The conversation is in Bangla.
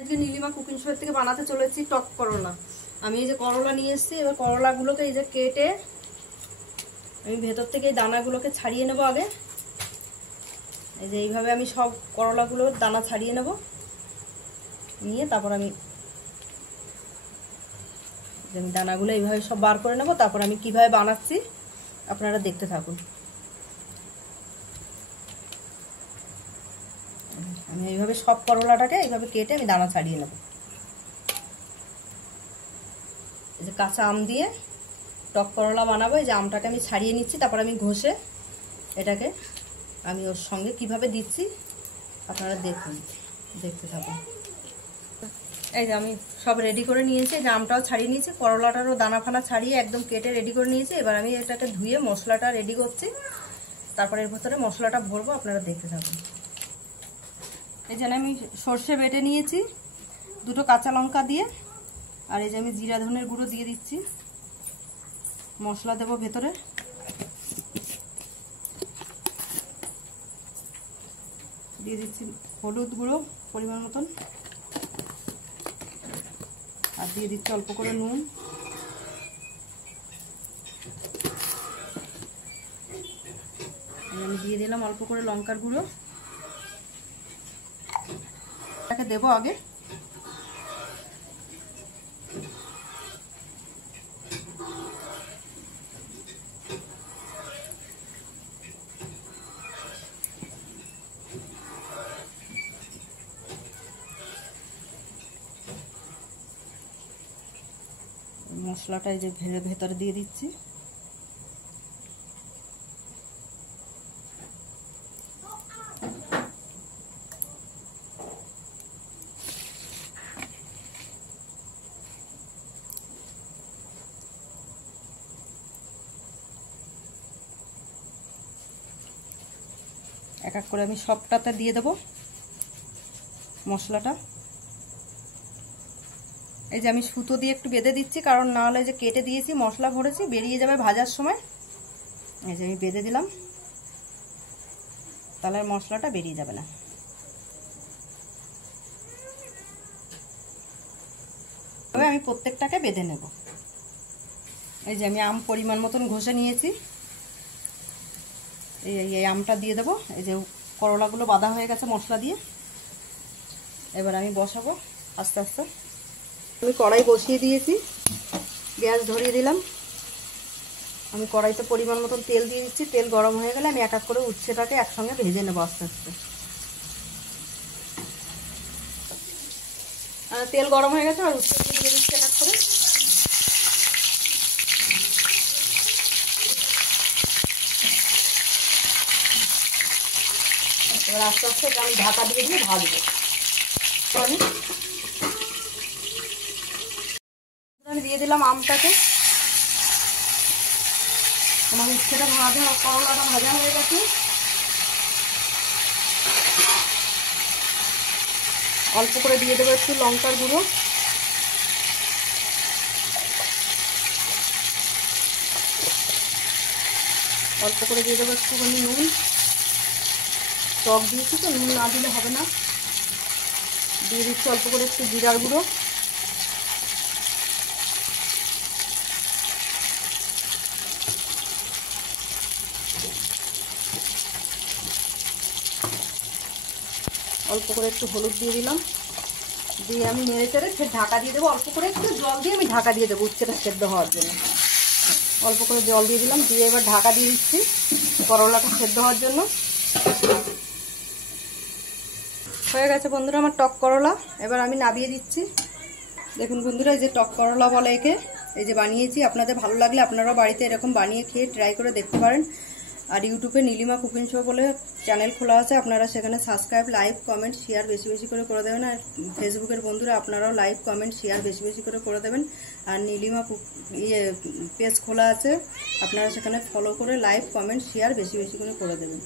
আজকে নীলিমা কুকিং শো থেকে বানাতে চলেছি টক করলা। আমি এই যে করলা নিয়ে এসেছি, এবার করলাগুলোকে এই যে কেটে আমি ভেতর থেকে এই দানাগুলোকে ছাড়িয়ে নেব। আগে এই যে এইভাবে আমি সব করলাগুলোর দানা ছাড়িয়ে নেব, নিয়ে তারপর আমি দানাগুলো এইভাবে সব বার করে নেব। তারপর আমি কিভাবে বানাচ্ছি আপনারা দেখতে থাকুন। আমি এইভাবে সব করলাটাকে এইভাবে কেটে আমি দানা ছাড়িয়ে নেব। এই যে কাঁচা আম দিয়ে টক করলা বানাবো। এই যে আমটাকে আমি ছাড়িয়ে নিচ্ছি, তারপর আমি ঘষে এটাকে আমি ওর সঙ্গে কিভাবে দিচ্ছি আপনারা দেখুন, দেখতে থাকুন। এই যে আমি সব রেডি করে নিয়েছি, যে আমটাও ছাড়িয়ে নিয়েছি, করলাটারও দানা ফানা ছাড়িয়ে একদম কেটে রেডি করে নিয়েছি। এবার আমি এটাকে ধুয়ে মশলাটা রেডি করছি, তারপরে এর ভেতরে মশলাটা ভরবো, আপনারা দেখতে থাকুন। এই যে আমি সর্ষে বেটে নিয়েছি 2টো কাঁচা লঙ্কা দিয়ে, আর এই যে আমি জিরা ধনের গুঁড়ো দিয়ে দিচ্ছি। মশলা দেবো ভেতরে, দিয়ে দিচ্ছি হলুদ গুঁড়ো পরিমাণ মতন, আর দিয়ে দিচ্ছি অল্প করে নুন। আমি দিয়ে দিলাম অল্প করে লঙ্কার গুঁড়ো। এটাকে দেবো আগে। মশলাটা এই যে ভেতরে দিয়ে দিচ্ছি। এক এক করে আমি সবটাতে দিয়ে দেবো মশলাটা। এই যে আমি সুতো দিয়ে একটু বেঁধে দিচ্ছি, কারণ না হলে যে কেটে দিয়েছি মশলা ভরেছি বেরিয়ে যাবে ভাজার সময়। এই যে আমি বেঁধে দিলাম, তাহলে মশলাটা বেরিয়ে যাবে না। তবে আমি প্রত্যেকটাকে বেঁধে নেব। এই যে আমি আম পরিমাণ মতন ঘষে নিয়েছি, এই আমটা দিয়ে দেবো। এই যে করলাগুলো বাঁধা হয়ে গেছে মশলা দিয়ে। এবার আমি বসাবো আস্তে আস্তে। আমি কড়াই বসিয়ে দিয়েছি, গ্যাস ধরিয়ে দিলাম। আমি কড়াইতে পরিমাণ মতন তেল দিয়ে দিচ্ছি। তেল গরম হয়ে গেলে আমি এক এক করে উচ্ছেটাকে একসঙ্গে ভেজে নেবো আস্তে আস্তে। তেল গরম হয়ে গেছে, আর উচ্ছেটা দিয়ে দিচ্ছি এক এক করে। এবার আস্তে আস্তে এটা আমি ঢাকা দিয়ে দিয়ে ভাজবো। আমি দিয়ে দিলাম আমটাকে। আমার উচ্ছেটা ভাজা, করলাটা ভাজা হয়ে গেছে। অল্প করে দিয়ে দেবো একটু লঙ্কার গুঁড়ো, অল্প করে দিয়ে দেবো একটুখানি নুন। টক দিয়েছি তো, নুন না দিলে হবে না। দিয়ে দিচ্ছি অল্প করে একটু জিরার গুঁড়ো, অল্প করে একটু হলুদ দিয়ে দিলাম। দিয়ে আমি নেড়ে চেড়ে ফের ঢাকা দিয়ে দেবো। অল্প করে একটু জল দিয়ে আমি ঢাকা দিয়ে দেবো উচ্ছেটা সেদ্ধ হওয়ার জন্য। অল্প করে জল দিয়ে দিলাম, দিয়ে এবার ঢাকা দিয়ে দিচ্ছি করলাটা সেদ্ধ হওয়ার জন্য। হয়ে গেছে বন্ধুরা আমার টক করলা। এবার আমি নামিয়ে দিচ্ছি। দেখুন বন্ধুরা, এই যে টক করলা বলে একে, এই যে বানিয়েছি। আপনাদের ভালো লাগলে আপনারাও বাড়িতে এরকম বানিয়ে খেয়ে ট্রাই করে দেখতে পারেন। আর ইউটিউবে নীলিমা কুকিং শো বলে চ্যানেল খোলা আছে, আপনারা সেখানে সাবস্ক্রাইব, লাইক, কমেন্ট, শেয়ার বেশি বেশি করে দেবেন। আর ফেসবুকের বন্ধুরা আপনারাও লাইক, কমেন্ট, শেয়ার বেশি বেশি করে দেবেন। আর নীলিমা পেজ খোলা আছে, আপনারা সেখানে ফলো করে লাইক, কমেন্ট, শেয়ার বেশি বেশি করে দেবেন।